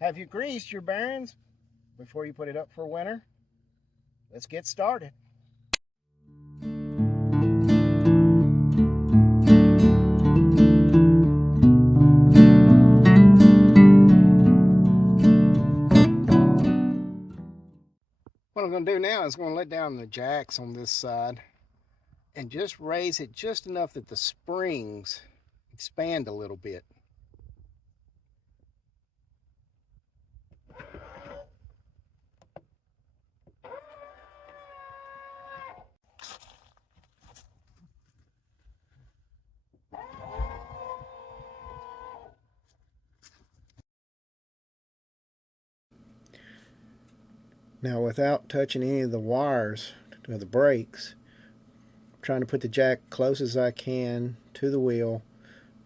Have you greased your bearings before you put it up for winter? Let's get started. What I'm going to do now is going to let down the jacks on this side and just raise it just enough that the springs expand a little bit. Now, without touching any of the wires of the brakes, I'm trying to put the jack close as I can to the wheel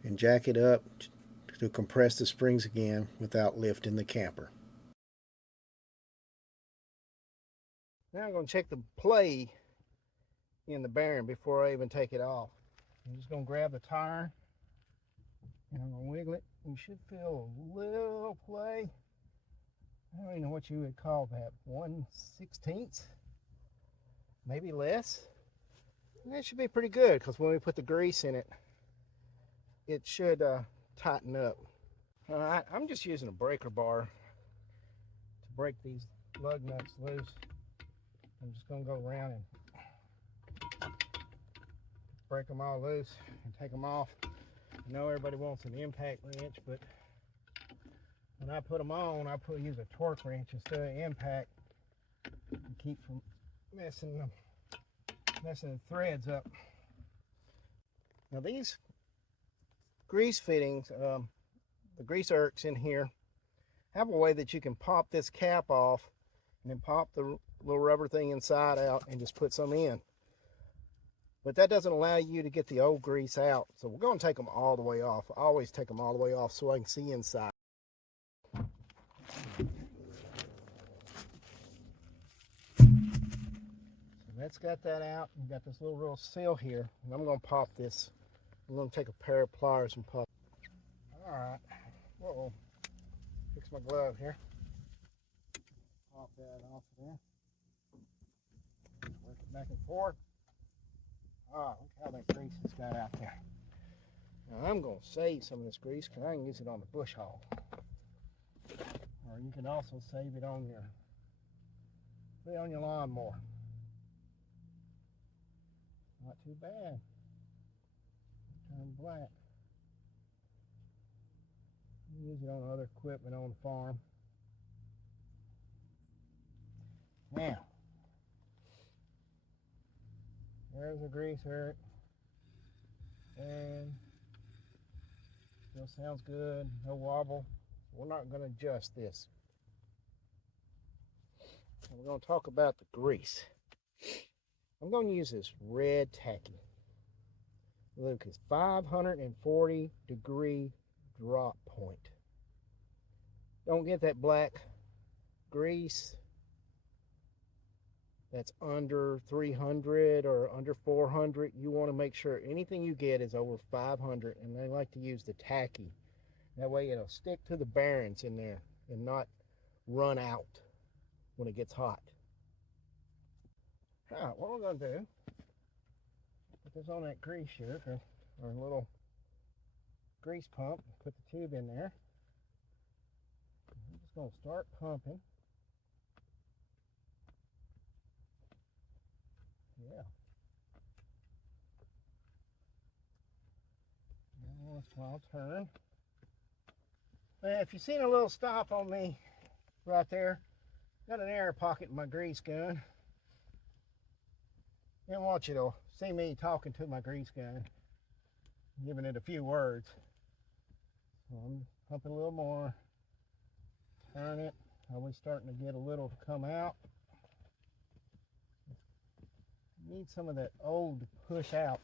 and jack it up to compress the springs again without lifting the camper. Now I'm going to check the play in the bearing before I even take it off. I'm just going to grab the tire and I'm going to wiggle it. You should feel a little play. I don't even know what you would call that, 1/16, maybe less. And that should be pretty good because when we put the grease in it, it should tighten up. I'm just using a breaker bar to break these lug nuts loose. I'm just going to go around and break them all loose and take them off. I know everybody wants an impact wrench, but when I put them on, I use a torque wrench instead of impact to keep from messing the threads up. Now these grease fittings, the grease erks in here, have a way that you can pop this cap off and then pop the little rubber thing inside out and just put some in. But that doesn't allow you to get the old grease out. So we're going to take them all the way off. I always take them all the way off so I can see inside. So that's got that out. We've got this little seal here. And I'm going to pop this. I'm going to take a pair of pliers and pop. All right. Whoa. Fix my glove here. Pop that off of there. Work it back and forth. Ah, look how that grease has got out there. Now I'm going to save some of this grease because I can use it on the bush hog. Or you can also save it on your lawnmower. Not too bad. Turn black. Use it on other equipment on the farm. Now, there's the grease hurt. And still sounds good, no wobble. We're not going to adjust this. We're going to talk about the grease. I'm going to use this red tacky. Look, it's 540 degree drop point. Don't get that black grease that's under 300 or under 400. You want to make sure anything you get is over 500, and they like to use the tacky. That way it'll stick to the bearings in there and not run out when it gets hot. All right, what we're going to do, put this on that grease chute or a little grease pump, put the tube in there. I'm just going to start pumping. Yeah. Now I'll turn. Now, if you've seen a little stop on me right there, got an air pocket in my grease gun. I want you to see me talking to my grease gun, giving it a few words. So I'm pumping a little more. Turn it. Always starting to get a little to come out. Need some of that old to push out.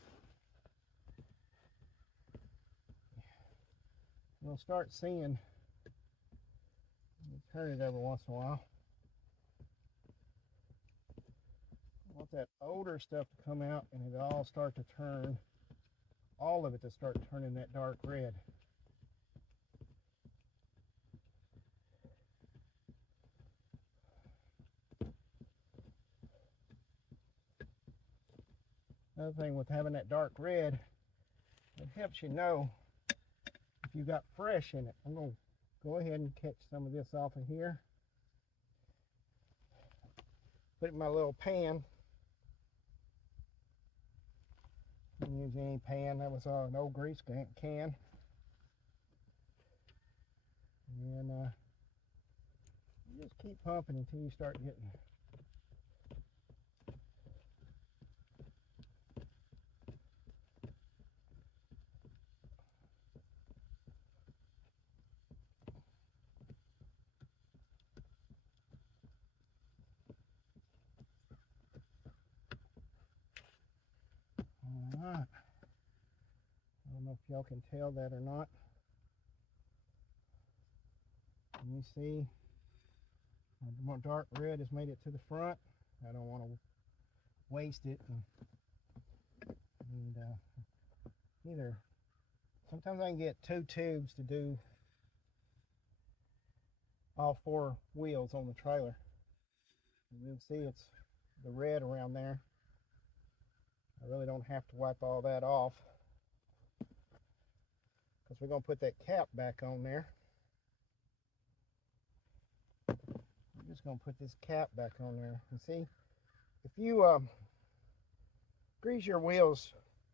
You'll start seeing, turn it every once in a while. I want that older stuff to come out and it all start to turn, all of it to start turning that dark red. Another thing with having that dark red, it helps you know if you got fresh in it. I'm going to go ahead and catch some of this off of here. Put it in my little pan. Didn't use any pan. That was an old grease can. And just keep pumping until you start getting all right. I don't know if y'all can tell that or not. Can you see my dark red has made it to the front? I don't want to waste it. And either sometimes I can get 2 tubes to do all 4 wheels on the trailer. You'll see it's the red around there. I really don't have to wipe all that off because we're going to put that cap back on there. I'm just going to put this cap back on there. And see, if you grease your wheels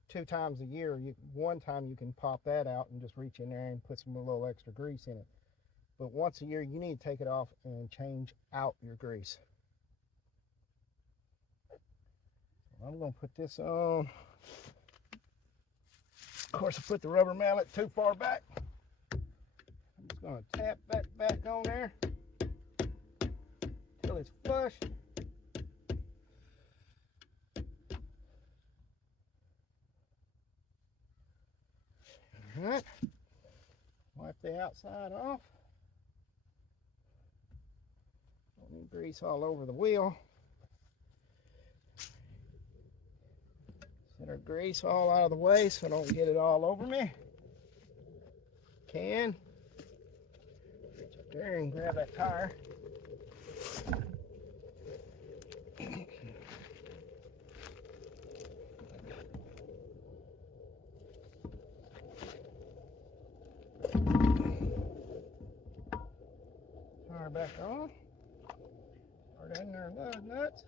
2 times a year, one time you can pop that out and just reach in there and put some little extra grease in it. But once a year, you need to take it off and change out your grease. So I'm going to put this on. Of course, I put the rubber mallet too far back. I'm just going to tap that back on there till it's flush. All right. Wipe the outside off. Don't need grease all over the wheel. Set our grease all out of the way so I don't get it all over me. Reach up there and grab that tire. Tire back on. Start in there those nuts.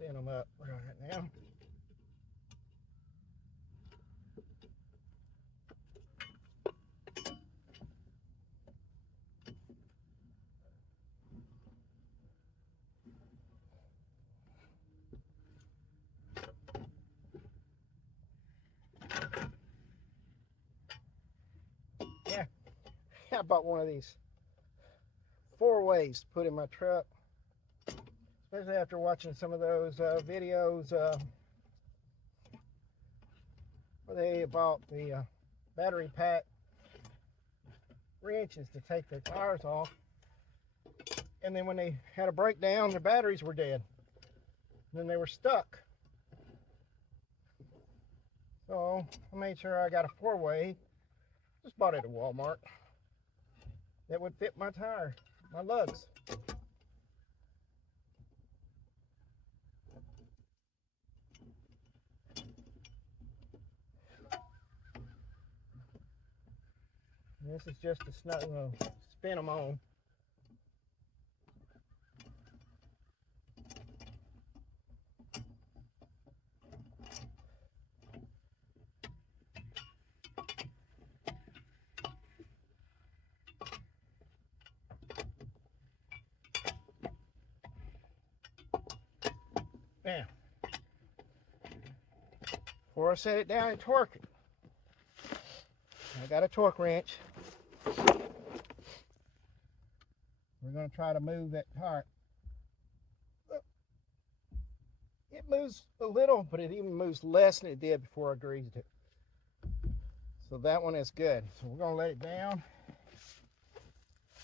Spin them up right now. Yeah, I bought one of these 4-ways to put in my truck. Especially after watching some of those videos where they bought the battery pack wrenches to take their tires off, and then when they had a breakdown, their batteries were dead. And then they were stuck. So I made sure I got a 4-way. Just bought it at Walmart. That would fit my tire, my lugs. This is just to spin them on. Now, before I set it down and torque it, I got a torque wrench. We're going to try to move that tire. It moves a little, but it even moves less than it did before I greased it. So that one is good. So we're going to let it down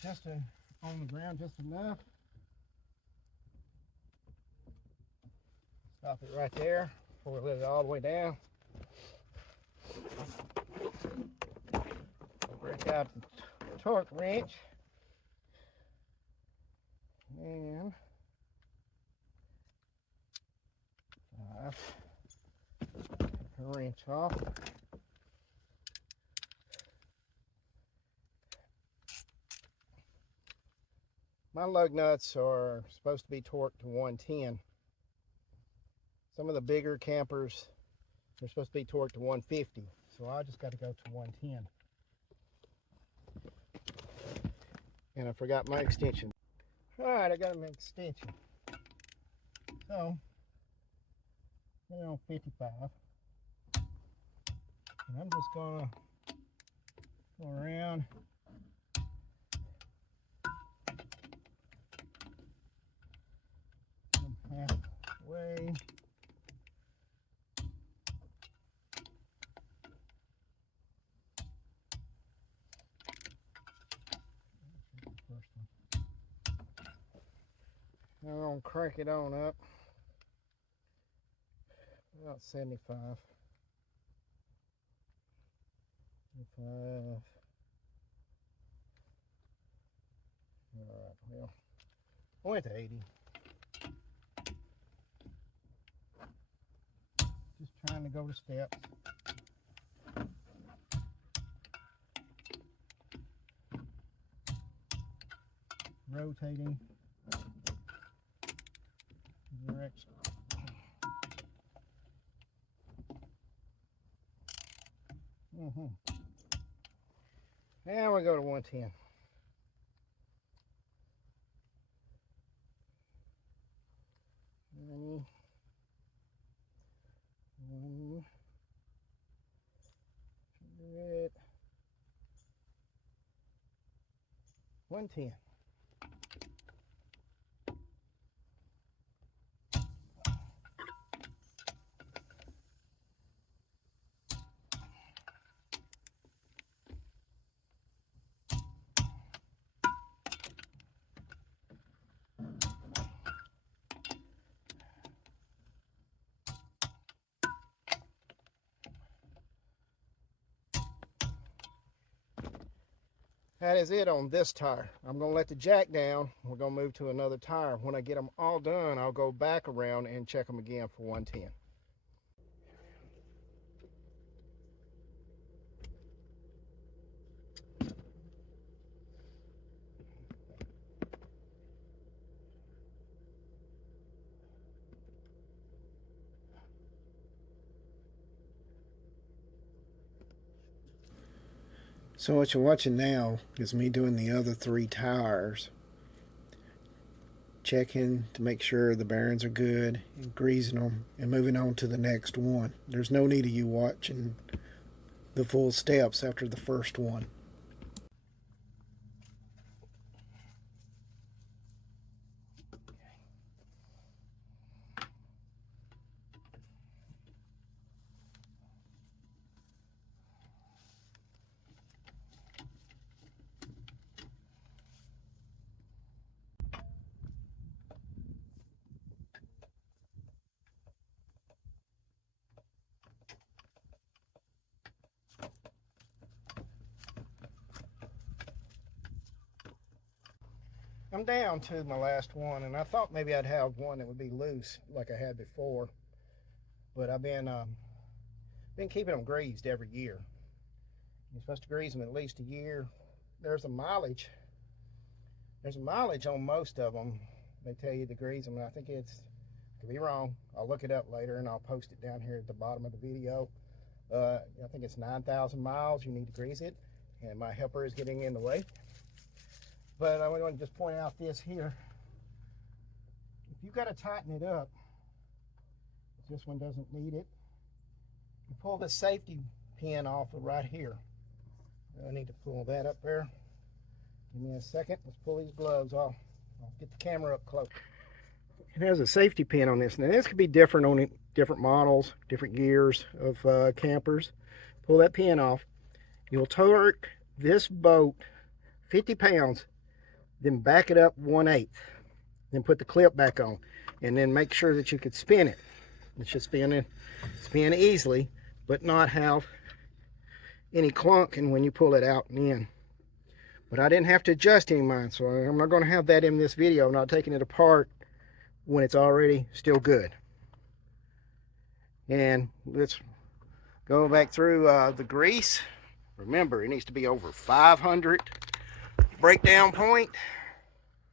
just on the ground just enough. Stop it right there before we let it all the way down. Break out the torque wrench and a wrench off. My lug nuts are supposed to be torqued to 110. Some of the bigger campers, they're supposed to be torqued to 150. So I just got to go to 110. And I forgot my extension. Alright, I got my extension. So, put it on 55. And I'm just going to go around. Come halfway. Now I'm going to crank it on up. About 75. 75. Alright, well, I went to 80. Just trying to go to steps. Rotating direction. Now we go to 110. It 110. That is it on this tire. I'm going to let the jack down. We're going to move to another tire. When I get them all done, I'll go back around and check them again for 110. So what you're watching now is me doing the other 3 tires. Checking to make sure the bearings are good, and greasing them, and moving on to the next one. There's no need of you watching the full steps after the first one. I'm down to my last one, and I thought maybe I'd have one that would be loose like I had before, but I've been keeping them greased every year. You're supposed to grease them at least a year. There's a mileage on most of them. They tell you to grease them, and I think I could be wrong. I'll look it up later and I'll post it down here at the bottom of the video. I think it's 9,000 miles you need to grease it, and my helper is getting in the way. But I want to just point out this here. If you got to tighten it up, this one doesn't need it. You pull the safety pin off of right here. I need to pull that up there. Give me a second. Let's pull these gloves off. I'll get the camera up close. It has a safety pin on this. Now this could be different on different models, different years of campers. Pull that pin off. You'll torque this boat 50 pounds. Then back it up 1/8, then put the clip back on, and then make sure that you could spin it. It should spin easily, but not have any clunking when you pull it out and in. but I didn't have to adjust any of mine, so I'm not going to have that in this video. I'm not taking it apart when it's already still good. And let's go back through the grease. Remember, it needs to be over 500 breakdown point.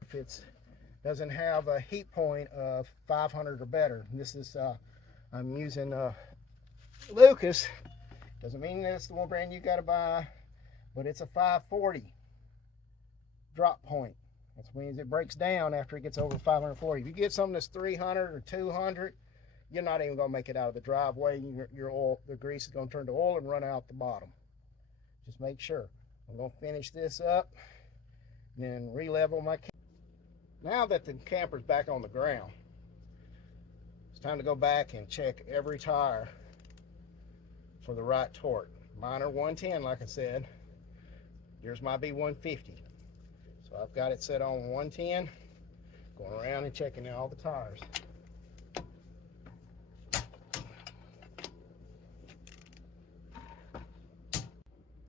If it doesn't have a heat point of 500 or better, this is I'm using Lucas. Doesn't mean that's the one brand you got to buy, but it's a 540 drop point. That means it breaks down after it gets over 540. If you get something that's 300 or 200, you're not even going to make it out of the driveway. Your oil, the grease is going to turn to oil and run out the bottom. Just make sure. I'm going to finish this up and then re-level my camper. Now that the camper's back on the ground, it's time to go back and check every tire for the right torque. Mine are 110, like I said. Yours might be 150. So I've got it set on 110, going around and checking all the tires.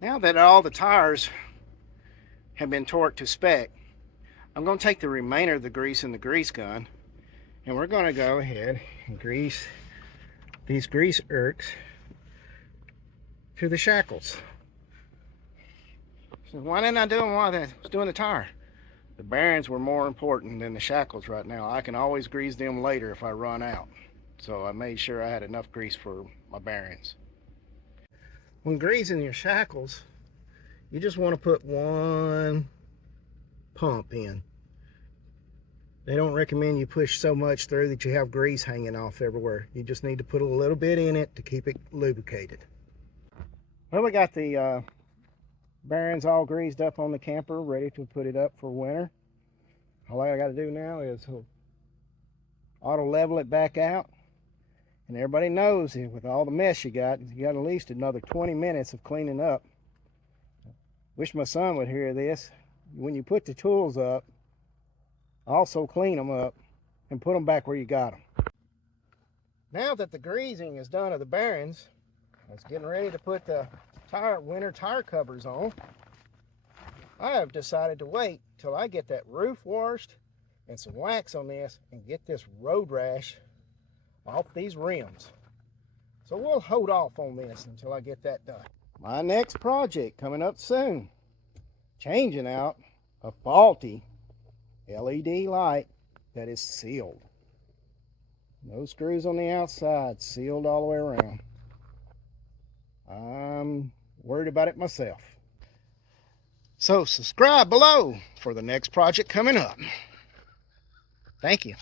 Now that all the tires have been torqued to spec, I'm going to take the remainder of the grease in the grease gun, and we're going to go ahead and grease these grease erks to the shackles. So why didn't I do them while I was doing the tire? The bearings were more important than the shackles right now. I can always grease them later if I run out. So I made sure I had enough grease for my bearings. When greasing your shackles, you just want to put one pump in. They don't recommend you push so much through that you have grease hanging off everywhere. You just need to put a little bit in it to keep it lubricated. Well, we got the bearings all greased up on the camper, ready to put it up for winter. All I got to do now is auto level it back out. And everybody knows that with all the mess you got at least another 20 minutes of cleaning up. Wish my son would hear this. When you put the tools up, also clean them up and put them back where you got them. Now that the greasing is done of the bearings, I was getting ready to put the winter tire covers on. I have decided to wait till I get that roof washed and some wax on this and get this road rash off these rims. So we'll hold off on this until I get that done. My next project coming up soon. Changing out a faulty LED light that is sealed. No screws on the outside, sealed all the way around. I'm worried about it myself. So subscribe below for the next project coming up. Thank you.